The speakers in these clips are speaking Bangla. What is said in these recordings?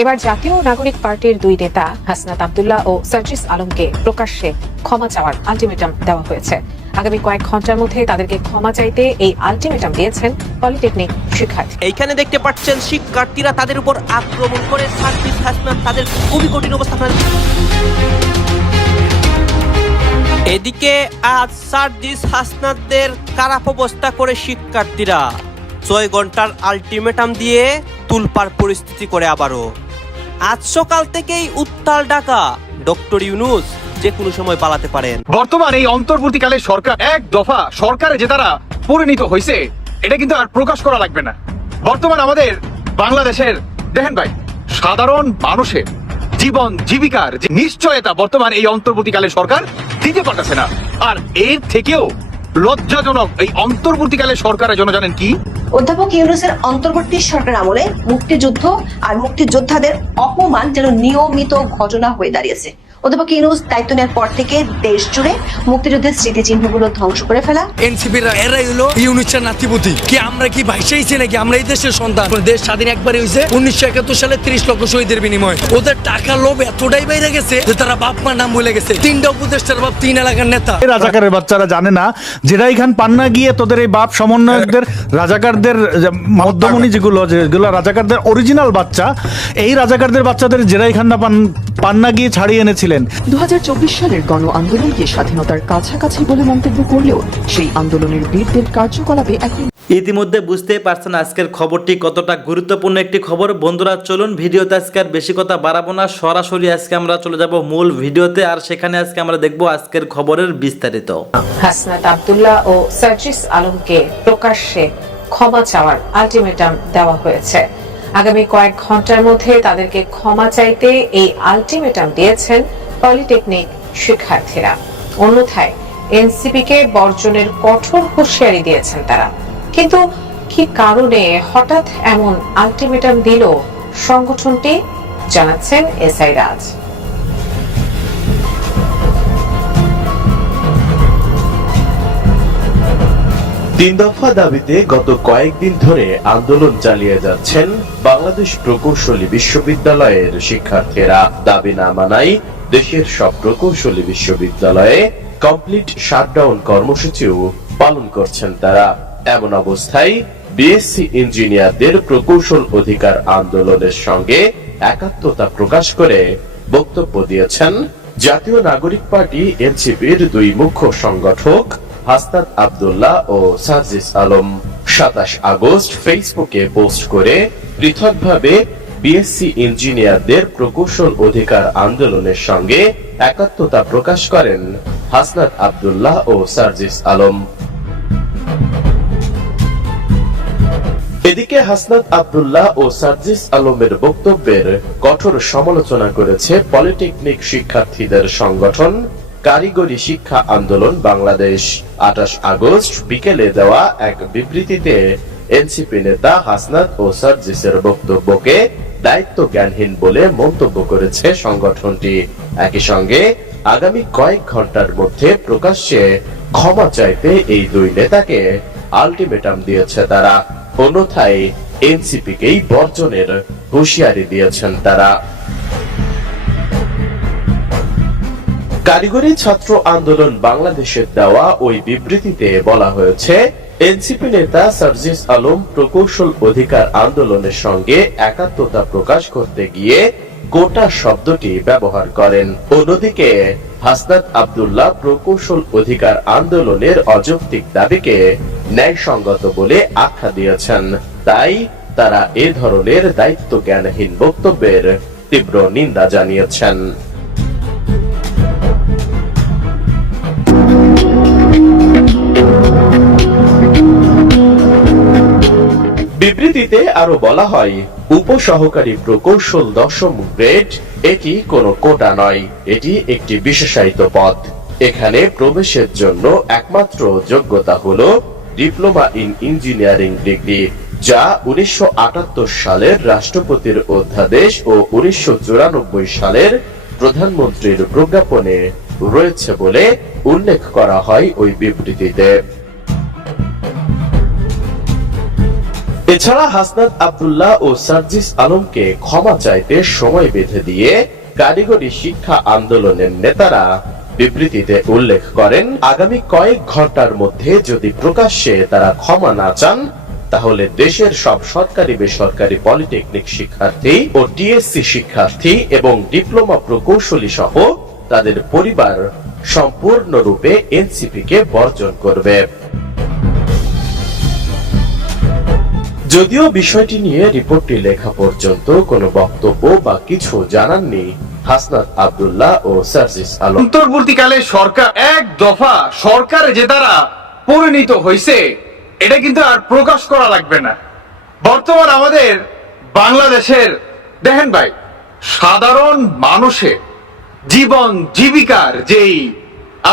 এবার জাতীয় নাগরিক পার্টির দুই নেতা হাসনাত আব্দুল্লাহ ও সার্জিস আলমকে প্রকাশ্যে ক্ষমা চাওয়ার আলটিমেটাম দেওয়া হয়েছে। আগামী কয়েক ঘন্টার মধ্যে তাদেরকে ক্ষমা চাইতে এই আলটিমেটাম দিয়েছেন পলিটেকনিক শিক্ষার্থী। এইখানে দেখতে পাচ্ছেন শিক্ষার্থীরা তাদের উপর আক্রমণ করে সার্জিস হাসনাত তাদের খুবই কঠিন অবস্থা। এদিকে আজ সার্জিস হাসনাতদের খারাপ অবস্থা করে শিক্ষার্থীরা 6 ঘন্টার আলটিমেটাম দিয়ে তুলপার পরিস্থিতি করে আবারও। আজ সকাল থেকেই উত্তাল ঢাকা, ডক্টর ইউনূস যে কোনো সময় পালাতে পারেন। বর্তমান এই অন্তর্বর্তীকালের সরকার এক দফা সরকারে যে তারা পরিণত হয়েছে এটা কিন্তু আর প্রকাশ করা লাগবে না। বর্তমান আমাদের বাংলাদেশের দেখেন ভাই, সাধারণ মানুষের জীবন জীবিকার যে নিশ্চয়তা বর্তমান এই অন্তর্বর্তীকালের সরকার দিতে পারতেছে না। আর এর থেকেও লজ্জাজনক এই অন্তর্বর্তীকালের সরকারের জন্য জানেন কি? অধ্যাপক ইউনূসের অন্তর্বর্তী সরকার আমলে মুক্তিযুদ্ধ আর মুক্তিযোদ্ধাদের অপমান যেন নিয়মিত ঘটনা হয়ে দাঁড়িয়েছে। অধ্যাপক ইউনূস দায়িত্ব নেওয়ার পর থেকে দেশ জুড়ে মুক্তিযুদ্ধের স্মৃতিচিহ্নগুলো ধ্বংস করে ফেলা। এনসিপির এরাই হলো ইউনূসের নাতিপুতি। কি আমরা কি ভাইসাইছি নাকি? আমরা এই দেশের সন্তান। দেশ স্বাধীন একবারই হয়েছে 1971 সালে 30 লক্ষ শহীদের বিনিময়। ওদের টাকা লোভ এতটাই বাইরে গেছে যে তারা বাপ মার নাম ভুলে গেছে। 3টা উপদেষ্টার বাপ 3 এলাকার নেতা। রাজাকারের বাচ্চারা জানে না যেটা এখান পান্না গিয়ে তোদের এই বাপ সমন্বয়কদের রাজাকারদের মধ্যমণি যেগুলো রাজাকারদের অরিজিনাল বাচ্চা, এই রাজাকারদের বাচ্চাদের জেরাই খান্না পান্না গিয়ে ছাড়িয়ে এনেছিলেন। 2024 সালের গণ আন্দোলনকে স্বাধীনতার কাছাকাছি বলে মন্তব্য করলেও সেই আন্দোলনের বীরদের কার্যকলাপে এখন ইতিমধ্যে বুঝতে পারছেন আজকের খবরটি কতটা গুরুত্বপূর্ণ একটি খবর। বন্ধুরা চলুন ভিডিওতে আজকে আর বেশি কথা বাড়াবো না, সরাসরি আজকে আমরা চলে যাব মূল ভিডিওতে। আর সেখানে আজকে আমরা দেখব আজকের খবরের বিস্তারিত। হাসনাত আব্দুল্লাহ ও সার্জিস আলমকে প্রকাশ্যে ক্ষমা চাওয়ার আলটিমেটাম দেওয়া হয়েছে। আগামী কয়েক ঘন্টার মধ্যে তাদেরকে ক্ষমা চাইতে এই আলটিমেটাম দিয়েছেন পলিটেকনিক শিক্ষার্থীরা। অন্যথায় এনসিপিকে বর্জনের কঠোর হুঁশিয়ারি দিয়েছেন তারা। কিন্তু কি কারণে হঠাৎ এমন আলটিমেটাম দিল সংগঠনটি, জানাচ্ছেন এসআই রাজ। 3 দফা দাবিতে গত কয়েকদিন ধরে আন্দোলন চালিয়ে যাচ্ছেন বাংলাদেশ প্রকৌশলী বিশ্ববিদ্যালয়ের শিক্ষার্থীরা। দাবি না মানায় দেশের সব প্রকৌশলী বিশ্ববিদ্যালয়ে কমপ্লিট শাটডাউন কর্মসূচিও পালন করছেন তারা। এমন অবস্থায় বিএসসি ইঞ্জিনিয়ারদের প্রকৌশল অধিকার আন্দোলনের সঙ্গে একাত্মতা প্রকাশ করে বক্তব্য দিয়েছেন জাতীয় নাগরিক পার্টি এনসিপির দুই মুখ্য সংগঠক হাসনাত আব্দুল্লাহ ও সার্জিস আলম। 27 আগস্ট ফেসবুকে পোস্ট করে পৃথকভাবে বিএসসি ইঞ্জিনিয়ারদের প্রকৌশল অধিকার আন্দোলনের সঙ্গে একাত্মতা প্রকাশ করেন হাসনাত আব্দুল্লাহ ও সার্জিস আলম। এদিকে হাসনাত আব্দুল্লাহ ও সার্জিস আলমের বক্তব্যের কঠোর সমালোচনা করেছে পলিটেকনিক শিক্ষার্থীদের সংগঠন কারিগরি শিক্ষা আন্দোলন বাংলাদেশ। 28 আগস্ট বিকেলে দেওয়া এক বিবৃতিতে এনসিপি নেতা হাসনাত ও সার্জিসের বক্তব্যকে দায়িত্ব জ্ঞানহীন বলে মন্তব্য করেছে সংগঠনটি। একই সঙ্গে আগামী কয়েক ঘন্টার মধ্যে প্রকাশ্যে ক্ষমা চাইতে এই দুই নেতাকে আলটিমেটাম দিয়েছে তারা। অন্যথায় এনসিপিকেই বর্জনের হুঁশিয়ারি দিয়েছেন তারা। কারিগরি ছাত্র আন্দোলন বাংলাদেশের দেওয়া ওই বিবৃতিতে বলা হয়েছে, এনসিপি নেতা সার্জিস আলম প্রকৌশল অধিকার আন্দোলনের সঙ্গে একাত্মতা প্রকাশ করতে গিয়ে কোটা শব্দটি ব্যবহার করেন। অন্যদিকে হাসনাত আব্দুল্লাহ প্রকৌশল অধিকার আন্দোলনের অযৌক্তিক দাবিকে ন্যায়সঙ্গত বলে আখ্যা দিয়েছেন। তাই তারা এ ধরনের দায়িত্ব জ্ঞানহীন বক্তব্যের তীব্র নিন্দা জানিয়েছেন। বিবৃতিতে আরো বলা হয়, উপসহকারী প্রকৌশল 10ম গ্রেড এটি কোনো কোটা নয়, এটি একটি বিশেষায়িত পদ। এখানে প্রবেশের জন্য একমাত্র যোগ্যতা হলো ডিপ্লোমা ইন ইঞ্জিনিয়ারিং ডিগ্রি, যা 1978 সালের রাষ্ট্রপতির অধ্যাদেশ ও 1994 সালের প্রধানমন্ত্রীর প্রজ্ঞাপনে রয়েছে বলে উল্লেখ করা হয় ওই বিবৃতিতে। এছাড়া হাসনাত আব্দুল্লাহ ও সার্জিস আলমকে ক্ষমা চাইতে সময় বেঁধে দিয়ে কারিগরি শিক্ষা আন্দোলনের নেতারা বিবৃতিতে উল্লেখ করেন, আগামী কয়েক ঘন্টার মধ্যে যদি প্রকাশ্যে তারা ক্ষমা না চান তাহলে দেশের সব সরকারি বেসরকারি পলিটেকনিক শিক্ষার্থী ও টিএসসি শিক্ষার্থী এবং ডিপ্লোমা প্রকৌশলী সহ তাদের পরিবার সম্পূর্ণরূপে এনসিপি কে বর্জন করবে। যদিও বিষয়টি নিয়ে রিপোর্টটি লেখা পর্যন্ত কোনো বক্তব্য বা কিছু জানাননি হাসনাত আব্দুল্লাহ ও সার্জিস আলম। অন্তর্বর্তীকালে সরকার এক দফা সরকারে যে তারা পরিণত হয়েছে এটা কিন্তু আর প্রকাশ করা লাগবে না। বর্তমান আমাদের বাংলাদেশের দেখেন ভাই, সাধারণ মানুষের জীবন জীবিকার যেই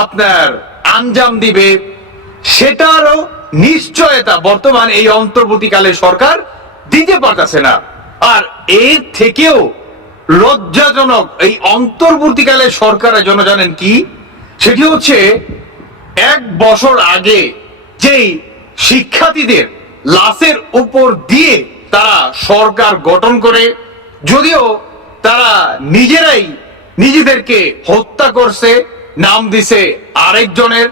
আপনার আঞ্জাম দিবে সেটারও নিশ্চয়তা বর্তমান এই অন্তর্বর্তীকালে সরকার দিতে পারতেছে না। আর এর থেকেও লজ্জাজনক এই অন্তর্বর্তীকালে সরকারের জন্য জানেন কি, সেটি হচ্ছে 1 বছর আগে যেই শিক্ষার্থীদের লাশের উপর দিয়ে তারা সরকার গঠন করে, যদিও তারা নিজেরাই নিজেদেরকে হত্যা করছে, নাম দিছে আরেকজনের।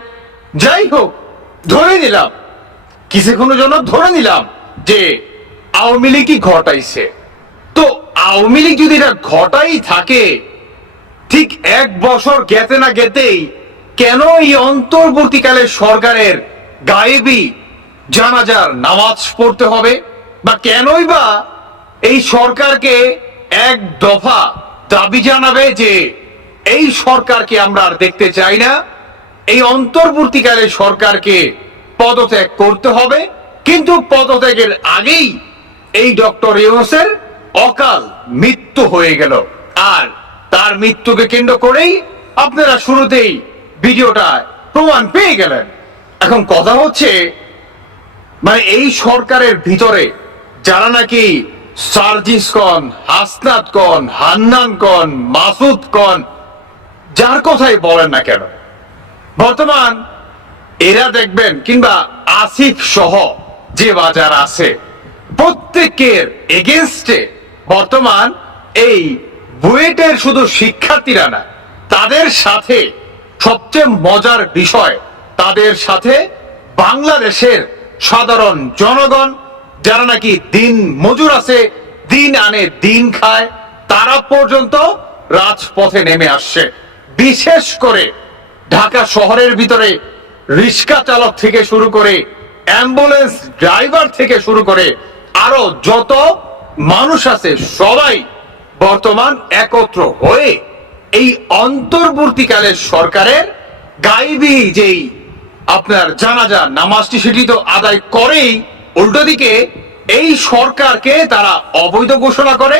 যাই হোক, ধরে নিলাম কিছুক্ষণের জন্য ধরে নিলাম যে আওয়ামী লীগই ঘটাইছে। তো আওয়ামী লীগ যদি এটা ঘটাই থাকে, ঠিক 1 বছর গেতে না গেতেই কেন এই অন্তর্বর্তীকালে সরকারের গায়েবী জানাজার নামাজ পড়তে হবে, বা কেনই বা এই সরকারকে এক দফা দাবি জানাবে যে এই সরকারকে আমরা আর দেখতে চাই না, এই অন্তর্বর্তীকালে সরকারকে পদত্যাগ করতে হবে। কিন্তু পদত্যাগের আগেই এই ডক্টর ইউনূসের অকাল মৃত্যু হয়ে গেল। আর তার মৃত্যুকে কেন্দ্র করেই আপনারা শুরুতেই ভিডিওটা প্রমাণ পেয়ে গেলেন। এখন কথা হচ্ছে, মানে এই সরকারের ভিতরে যারা নাকি সার্জিস কন, হাসনাত কন, হান্নান কন, মাসুদ কন, যার কথাই বলেন না কেন, বর্তমান এরা দেখবেন কিংবা আসিফ সহ যে বাজার আছে প্রত্যেকের এগেনস্টে বর্তমান এই বুয়েটের শুধু শিক্ষার্থীরা না, তাদের সাথে সবচেয়ে মজার বিষয়, তাদের সাথে বাংলাদেশের সাধারণ জনগণ যারা নাকি দিন মজুর আছে, দিন আনে দিন খায়, তারা পর্যন্ত রাজপথে নেমে আসছে। বিশেষ করে ঢাকা শহরের ভিতরে রিক্সা চালক থেকে শুরু করে অ্যাম্বুলেন্স ড্রাইভার থেকে শুরু করে আরো যত মানুষ আছে সবাই বর্তমান একত্র হয়ে এই অন্তর্বর্তীকালের সরকারের গায়েবী যেই আপনার জানাজা নামাজটি সেটি তো আদায় করেই, উল্টো দিকে এই সরকারকে তারা অবৈধ ঘোষণা করে,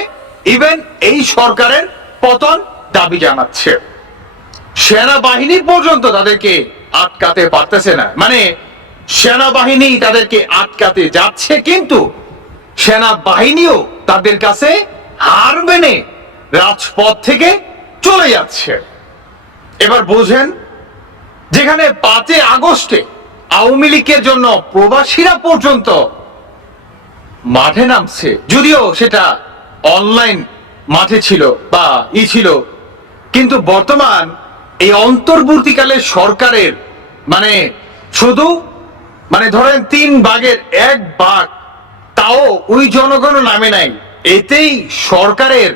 ইভেন এই সরকারের পতন দাবি জানাচ্ছে। সেনাবাহিনী পর্যন্ত তাদেরকে আটকাতে পারতেছে না, মানে সেনাবাহিনী তাদেরকে আটকাতে যাচ্ছে, কিন্তু সেনাবাহিনীও তাদের কাছে হার মেনে রাজপথ থেকে চলে যাচ্ছে। এবার বোঝেন, যেখানে 5 আগস্টে আওয়ামী লীগের জন্য প্রবাসীরা পর্যন্ত মাঠে নামছে, যদিও সেটা অনলাইন মাঠে ছিল বা ছিল, কিন্তু বর্তমান এই অন্তর্বর্তীকালে সরকারের মানে শুধু মানে ধরেন 3 ভাগের 1 ভাগ তাও ওই জনগণ নামে নাই, এতেই সরকারের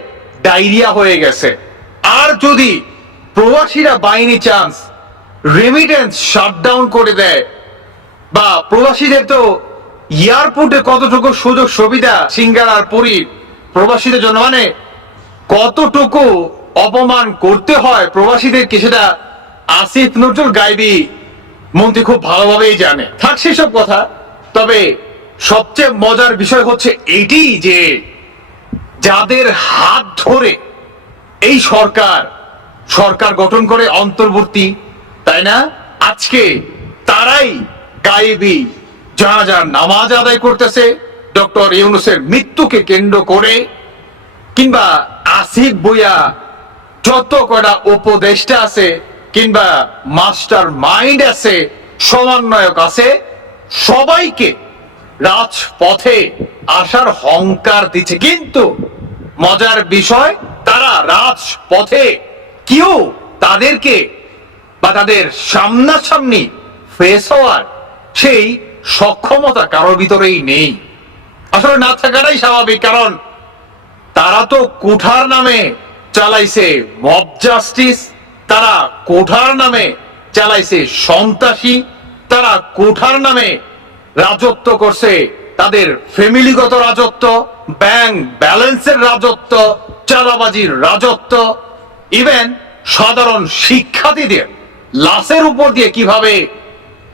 ডায়রিয়া হয়ে গেছে। আর যদি প্রবাসীরা বাহিনী চান্স রেমিটেন্স শাটডাউন করে দেয়, বা প্রবাসীদের তো এয়ারপোর্টে কতটুকু সুযোগ সুবিধা সিঙ্গারার পুরী প্রবাসীদের জন্য, মানে কতটুকু অপমান করতে হয় প্রবাসীদেরকে, সেটা আসিফ নজরুল গায়েবী মন্ত্রী খুব ভালোভাবেই জানে। থাক সেসব কথা, তবে সবচেয়ে মজার বিষয় হচ্ছে এটি যে যাদের হাত ধরে এই সরকার গঠন করে অন্তর্বর্তী, তাই না, আজকে তারাই গায়েবী জানাজার নামাজ আদায় করতেছে ডক্টর ইউনূসের মৃত্যুকে কেন্দ্র করে, কিংবা আসিফ ভুঁইয়া যত কটা উপদেষ্টা আছে কিংবা মাস্টার মাইন্ড আছে, সমন্বয়ক আছে, সবাইকে রাজপথে আসার হংকার দিচ্ছে, কিন্তু মজার বিষয় তারা রাজপথে কেউ তাদেরকে বা তাদের সামনাসামনি ফেস হওয়ার সেই সক্ষমতা কারোর ভিতরেই নেই। আসলে না থাকাটাই স্বাভাবিক, কারণ তারা তো কোঠার নামে চালাইছে মব জাস্টিস, তারা কোঠার নামে চালাইছে সন্ত্রাসী, তারা কোঠার নামে রাজত্ব করছে তাদের ফ্যামিলিগত রাজত্ব, ব্যাংক ব্যালেন্সের রাজত্ব, চাঁদাবাজির রাজত্ব, ইভেন সাধারণ শিক্ষার্থীদের লাশের উপর দিয়ে কিভাবে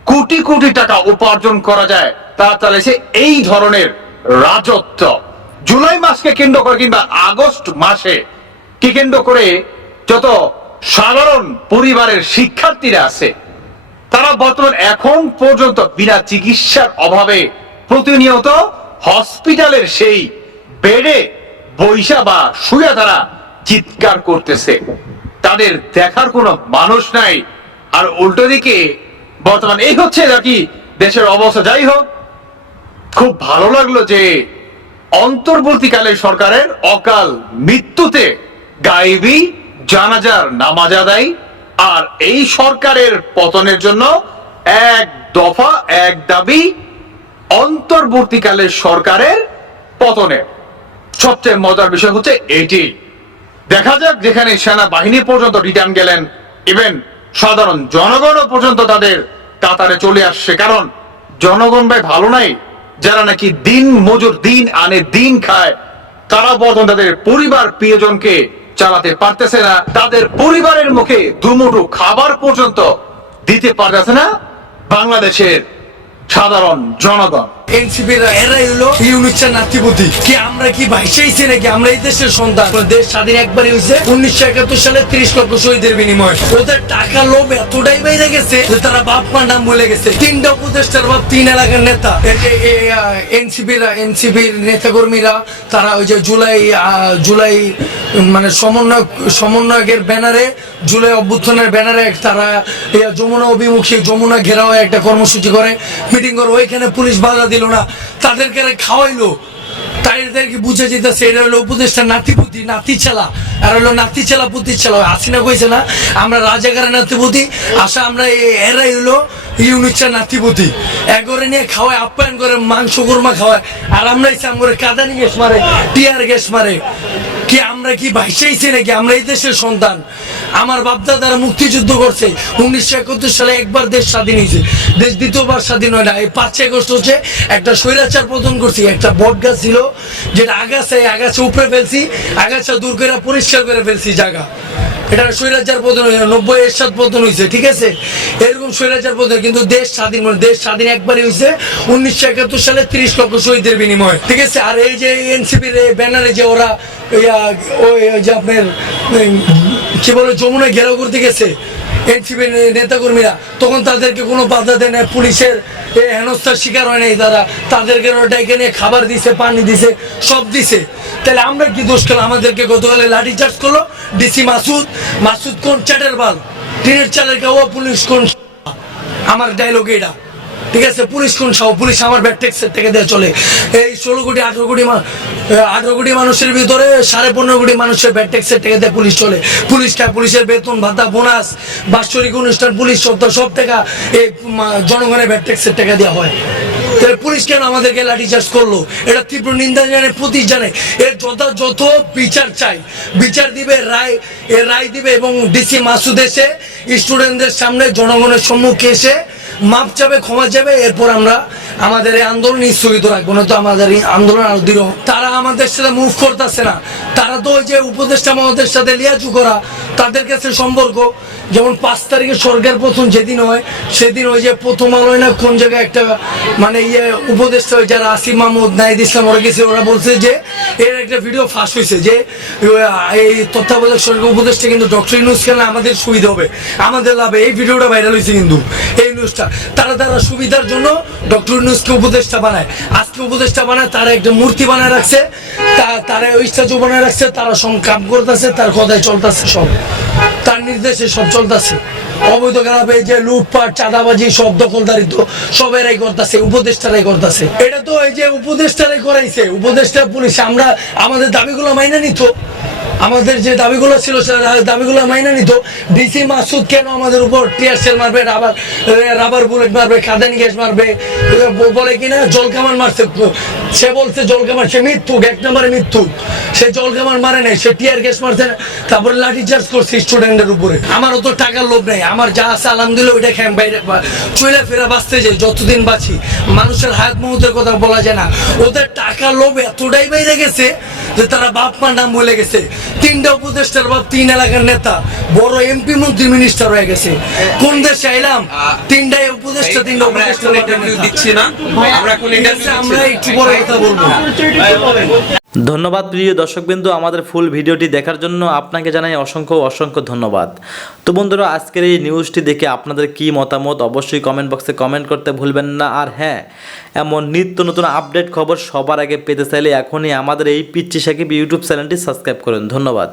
কোটি কোটি টাকা উপার্জন করা যায় তা চালাইছে এই ধরনের রাজত্ব। জুলাই মাসকে কেন্দ্র করে কিংবা আগস্ট মাসে কি কেন্দ্র করে যত সাধারণ পরিবারের শিক্ষার্থীরা আছে তারা বর্তমান এখন পর্যন্ত বিনা চিকিৎসার অভাবে প্রতিনিয়ত হসপিটালের সেই বেডে বৈশা বা শুয়ে তারা চিৎকার করতেছে, তাদের দেখার কোনো মানুষ নাই। আর উল্টো দিকে বর্তমান এই হচ্ছে নাকি দেশের অবস্থা। যাই হোক, খুব ভালো লাগলো যে অন্তর্বর্তীকালীন সরকারের অকাল মৃত্যুতে গায়েবী জানাজার নামাজ আদায়, আর এই সরকারের পতনের জন্য এক দফা এক দাবি অন্তর্বর্তীকালের সরকারের পতনের। সবচেয়ে মজার বিষয় হচ্ছে এটি, দেখা যাক যেখানে সেনাবাহিনী পর্যন্ত রিটার্ন গেলেন, ইভেন সাধারণ জনগণও পর্যন্ত তাদের কাতারে চলে আসছে। কারণ জনগণ ভাই ভালো নাই, যারা নাকি দিন মজুর, দিন আনে দিন খায়, তারা বর্তমান তাদের পরিবার প্রিয়জনকে চালাতে পারতেছে না, তাদের পরিবারের মুখে দুমুঠো খাবার পর্যন্ত দিতে পারতেছে না বাংলাদেশের সাধারণ জনগণ। এনসিপিরা এরাই হলো ইউনুসের নাতিপতি। কি আমরা কি ভাইসাইছি নাকি? আমরা এই দেশের সন্তান। দেশ স্বাধীন একবারই হয়েছে 1971 সালে 30 লক্ষ শহীদের বিনিময়। ওদের টাকা লোভ এতটাই বাইরে গেছে যে তারা বাপ মা নাম ভুলে গেছে। 3টা উপদেষ্টার বাপ 3 এলাকার নেতা। এনসিপির নেতা কর্মীরা তারা ওই যে জুলাই মানে সমন্বয়কের ব্যানারে, জুলাই অভ্যুত্থানের ব্যানারে তারা যমুনা অভিমুখী, যমুনা ঘেরাও একটা কর্মসূচি করে, মিটিং করে। ওইখানে পুলিশ বাধা দিল না, তাদেরকে খাওয়াইলো। তাদেরকে বুঝে যেতেছে এটা হলো উপদেষ্টা নাতিপুতি, নাতি ছেলা। আর হলো নাতি ছেলা পুতি ছেলা। হাসিনা কইছে না আমরা রাজাকারের নাতিপুতি, আসা আমরা এরাই হলো ইউনুসের নাতিপুতি। একরে নিয়ে খাওয়ায়, আপ্যায়ন করে, মাংস কোরমা খাওয়ায়। আর আমরা ইচ্ছা করে কাঁদানি গ্যাস মারে, টিয়ার গ্যাস মারে। কি আমরা কি ভাইসাইছি নাকি? আমরা এই দেশের সন্তান। আমার বাপদাদারা মুক্তিযুদ্ধ করছে 1971 সালে, একবার দেশ স্বাধীন হয়েছে, দেশ দ্বিতীয়বার স্বাধীন হয় না। এই 5 আগস্ট হচ্ছে একটা স্বৈরাচার পতন করছি। একটা বট গাছ ছিল যেটা আগাছা উপরে ফেলছি, আগাছা দূর করে পরিষ্কার করে ফেলছি জায়গা। এটা স্বৈরাচার পতন হয়েছে, 90 এরশাদ পতন হয়েছে, ঠিক আছে? এরকম স্বৈরাচার পতন, কিন্তু দেশ স্বাধীন, দেশ স্বাধীন একবারই হয়েছে 1971 সালে 30 লক্ষ শহীদের বিনিময়, ঠিক আছে? আর এই যে এনসিপির ব্যানারে যে ওরা ওই যে আপনার কি বলে যমুনা ঘেরাও করতে গেছে এনসিপি নেতাকর্মীরা, তখন তাদেরকে কোনো বাধা দেয় না, পুলিশের হেনস্থার শিকার হয় নাই তারা। তাদেরকে ডেকে নিয়ে খাবার দিছে, পানি দিছে, সব দিছে। তাহলে আমরা কি দোষ করলাম? আমাদেরকে গতকালে লাঠি চার্জ করলো ডিসি মাসুদ কোন চ্যাটের বাল, টিনের চালের খাওয়া, পুলিশ কোন? আমার ডায়লগ এটা, ঠিক আছে? পুলিশ কোন সাহ? পুলিশ আমার ব্যাট ট্যাক্সের থেকে দেওয়া চলে। এই 16 কোটি 18 কোটি মানুষের ভিতরে 15.5 কোটি মানুষের ব্যাট ট্যাক্সের থেকে দেয় পুলিশ চলে। পুলিশের বেতন ভাতা, বোনাস, বাৎসরিক অনুষ্ঠান, পুলিশ সব টাকা এই জনগণের ব্যাট ট্যাক্সের টাকা দেওয়া হয়। তাহলে পুলিশ কেন আমাদেরকে লাঠিচার্জ করলো? এটা তীব্র নিন্দা জানে, প্রতি জানে। এর যথাযথ বিচার চাই, বিচার দিবে, রায় দিবে। এবং ডিসি মাসুদ এসে স্টুডেন্টদের সামনে জনগণের সম্মুখে এসে মাপ চাবে, ক্ষমা চাবে। এরপর আমরা আমাদের এই আন্দোলন স্থগিত রাখবো না, তো আমাদের এই আন্দোলন আরো দৃঢ়। তারা আমাদের সাথে মুভ করতেছে না, তারা তো ওই যে উপদেষ্টা মহোদয়ের সাথে লিয়াজু করা, তাদের কাছে সম্পর্ক। যেমন 5 তারিখে সরকার প্রথম যেদিন হয়, সেদিন ওই যে প্রথম আলোয় না কোন জায়গায় একটা মানে উপদেষ্টা যারা আসিফ মাহমুদ, নাহিদ ইসলাম, ওরা গেছে, ওরা বলছে যে এর একটা ভিডিও ফাঁস হয়েছে যে এই তত্ত্বাবধায়ক সরকার উপদেষ্টা কিন্তু ডক্টর ইউনূস খেলে আমাদের সুবিধা হবে, আমাদের লাভে। এই ভিডিওটা ভাইরাল হয়েছে কিন্তু এই নিউজটা। তারা সুবিধার জন্য ডক্টর ইউনূসকে উপদেষ্টা বানায়, আজকে উপদেষ্টা বানায়, তারা একটা মূর্তি বানায় রাখছে, তারা ওই স্ট্যাচু বানায় রাখছে, তারা সব কাম করতেছে, তার কথায় চলতেছে সব। তার তার নির্দেশে সব চলতেছে। অবৈধ গ্রামে যে লুটপাট চাঁদাবাজি সব দখলদারিত্ব সব এরাই করতেছে, উপদেষ্টারাই করতেছে। এটা তো এই যে উপদেষ্টারাই করাইছে, উপদেষ্টা পুলিশ। আমরা আমাদের দাবিগুলো মাইনা নিত, আমাদের যে দাবিগুলো ছিল সে দাবিগুলো মাইনা নিত। ডিসি মাসুদ কেন আমাদের উপর টিয়ার সেল মারবে, রাবার বুলেট মারবে, কাঁদানি গ্যাস মারবে, বলে কিনা জল কামান মারছে। সে বলছে জল কামান, সে মিথ্যুক, 1 নম্বরে মিথ্যুক। সে জল কামান মারে নাই, সে টিয়ার গ্যাস মারছে, তারপরে লাঠি চার্জ করছে স্টুডেন্টের উপরে। আমারও তো টাকার লোভ নাই, আমার যা আছে আলহামদুলিল্লাহ ওইটা খাই, বাইরে চলে ফেরা বাঁচতে যাই যতদিন বাঁচি। মানুষের হাত মুহূর্তের কথা বলা যায় না। ওদের টাকার লোভ এতটাই বাইরে গেছে যে তারা বাপ মার নাম বলে গেছে। 3টা উপদেষ্টার বাপ 3 এলাকার নেতা, বড় এমপি মন্ত্রী মিনিস্টার হয়ে গেছে। কোন দেশে আইলাম? 3টাই উপদেষ্টা, 3টা উপদেষ্টা দিচ্ছি না আমরা একটু বড় কথা বলবো। ধন্যবাদ প্রিয় দর্শকবৃন্দু, আমাদের ফুল ভিডিওটি দেখার জন্য আপনাকে জানাই অসংখ্য অসংখ্য ধন্যবাদ। তো বন্ধুরা, আজকের এই নিউজটি দেখে আপনাদের কি মতামত অবশ্যই কমেন্ট বক্সে কমেন্ট করতে ভুলবেন না। আর হ্যাঁ, এমন নিত্য নতুন আপডেট খবর সবার আগে পেতে চাইলে এখনই আমাদের এই পিচ্চি সাকিব ইউটিউব চ্যানেলটি সাবস্ক্রাইব করুন। ধন্যবাদ।